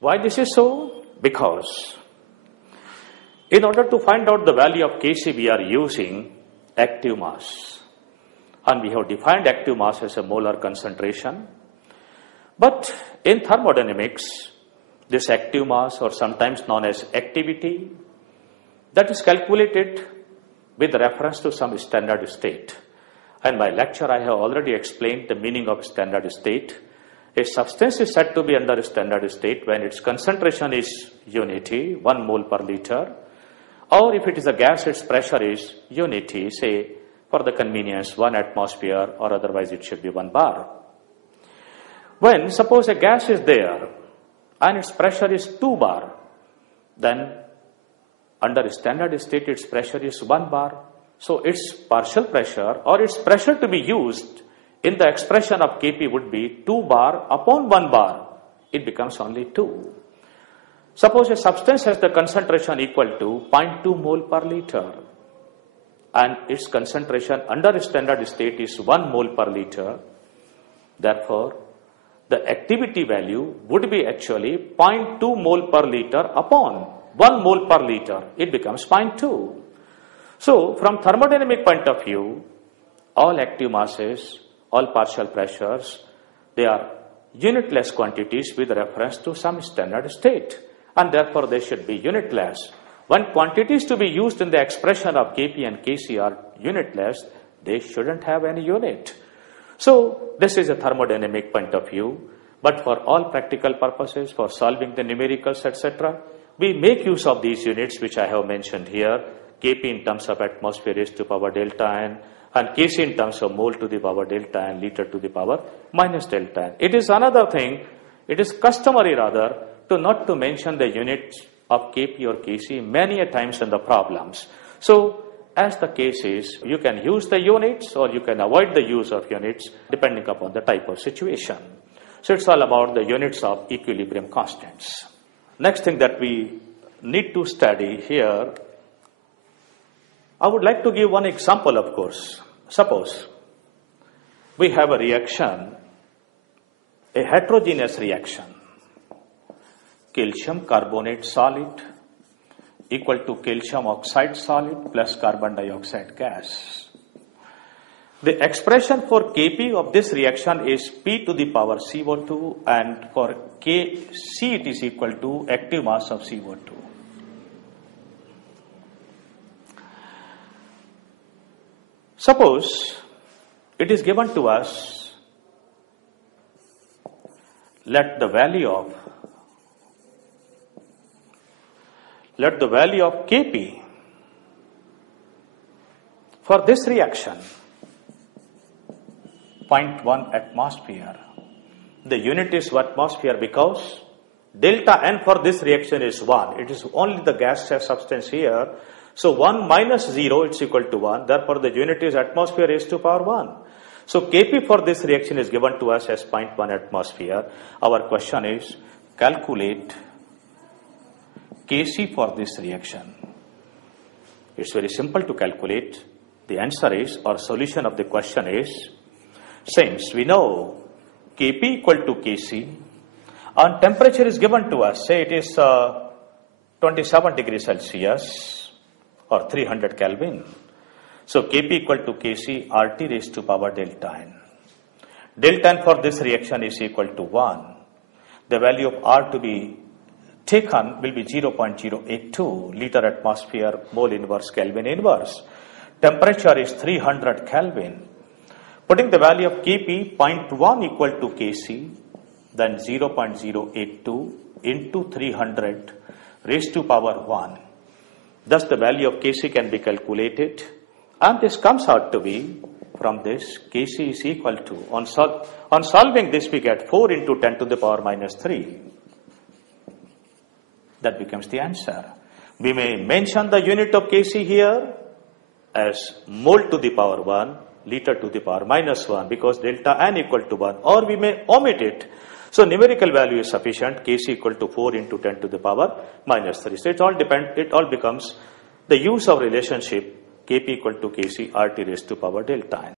Why this is so? Because in order to find out the value of Kc, we are using active mass. And we have defined active mass as a molar concentration. But in thermodynamics, this active mass, or sometimes known as activity, that is calculated with reference to some standard state. In my lecture, I have already explained the meaning of standard state. A substance is said to be under a standard state when its concentration is unity, 1 mole per liter, or if it is a gas, its pressure is unity, say for the convenience 1 atmosphere, or otherwise it should be 1 bar. When suppose a gas is there and its pressure is 2 bar, then under a standard state its pressure is 1 bar. So its partial pressure or its pressure to be used in the expression of Kp would be 2 bar upon 1 bar. It becomes only 2. Suppose a substance has the concentration equal to 0.2 mole per liter and its concentration under a standard state is 1 mole per liter. Therefore, the activity value would be actually 0.2 mole per liter upon 1 mole per liter. It becomes 0.2. So, from thermodynamic point of view, all active masses, all partial pressures, they are unitless quantities with reference to some standard state, and therefore they should be unitless. When quantities to be used in the expression of Kp and Kc are unitless, they shouldn't have any unit. So, this is a thermodynamic point of view, but for all practical purposes, for solving the numericals, etc., we make use of these units which I have mentioned here. Kp in terms of atmosphere raised to power delta n, and Kc in terms of mole to the power delta n, liter to the power minus delta n. It is another thing, it is customary rather, to not to mention the units of Kp or Kc many a times in the problems. So, as the case is, you can use the units or you can avoid the use of units depending upon the type of situation. So, it's all about the units of equilibrium constants. Next thing that we need to study here, I would like to give one example, of course. Suppose we have a reaction, a heterogeneous reaction, calcium carbonate solid equal to calcium oxide solid plus carbon dioxide gas. The expression for Kp of this reaction is P to the power CO2, and for Kc it is equal to active mass of CO2. Suppose it is given to us, let the value of Kp for this reaction 0.1 atmosphere. The unit is atmosphere because delta n for this reaction is 1. It is only the gaseous substance here. So 1 minus 0 it's equal to 1. Therefore, the unit is atmosphere raised to power 1. So Kp for this reaction is given to us as 0.1 atmosphere. Our question is calculate Kc for this reaction. It's very simple to calculate. The answer is, or solution of the question is, since we know Kp equal to Kc and temperature is given to us, say it is 27 degrees Celsius or 300 Kelvin. So Kp equal to Kc RT raised to power delta n. Delta n for this reaction is equal to 1. The value of R to be taken will be 0.082 liter atmosphere mole inverse Kelvin inverse. Temperature is 300 Kelvin. Putting the value of Kp 0.1 equal to Kc, then 0.082 into 300 raised to power 1. Thus the value of Kc can be calculated, and this comes out to be, from this, Kc is equal to, on solving this we get 4 into 10 to the power minus 3. That becomes the answer. We may mention the unit of Kc here as mole to the power 1, liter to the power minus 1, because delta n equal to 1, or we may omit it. So numerical value is sufficient, Kc equal to 4 into 10 to the power minus 3. So it all becomes the use of relationship Kp equal to Kc RT raised to power delta n.